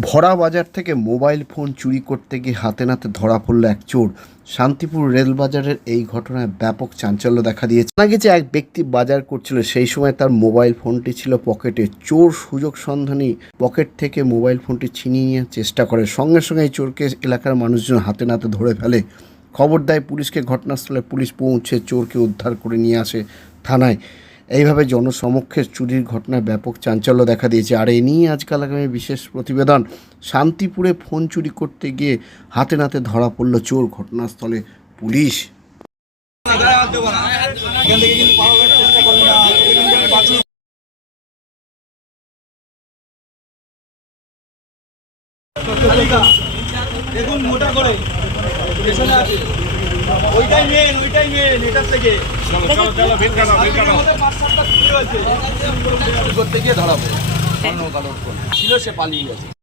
ভরা বাজার থেকে মোবাইল ফোন চুরি করতে গিয়ে হাতে নাতে ধরা পড়ল এক চোর। শান্তিপুর রেলবাজারের এই ঘটনায় ব্যাপক চাঞ্চল্য দেখা দিয়েছে। জানা গেছে এক ব্যক্তি বাজার করছিল। সেই সময় তার মোবাইল ফোনটি ছিল পকেটে। চোর সুযোগ সন্ধানী পকেট থেকে মোবাইল ফোনটি ছিনিয়ে নেওয়ার চেষ্টা করে। সঙ্গে সঙ্গে এই চোরকে এলাকার মানুষজন হাতে নাতে ধরে ফেলে। খবর দেয়, পুলিশকে ঘটনাস্থলে পুলিশ পৌঁছে চোরকে উদ্ধার করে নিয়ে আসে থানায়। এইভাবে জনসমক্ষে চুরির ঘটনায় ব্যাপক চাঞ্চল্য দেখা দিয়েছে। আর এ নিয়ে আজকাল আগামী বিশেষ প্রতিবেদন। শান্তিপুরে ফোন চুরি করতে গিয়ে হাতে নাতে ধরা পড়ল চোর ঘটনাস্থলে পুলিশ। দেখুন মোটা করে। পেছনে আছে ওইটাই মেন ওইটাই মেন এটার থেকে। করতে গিয়ে ধরা পড়ে স্বর্ণ কালোর ছিল সে পালিয়ে গেছে।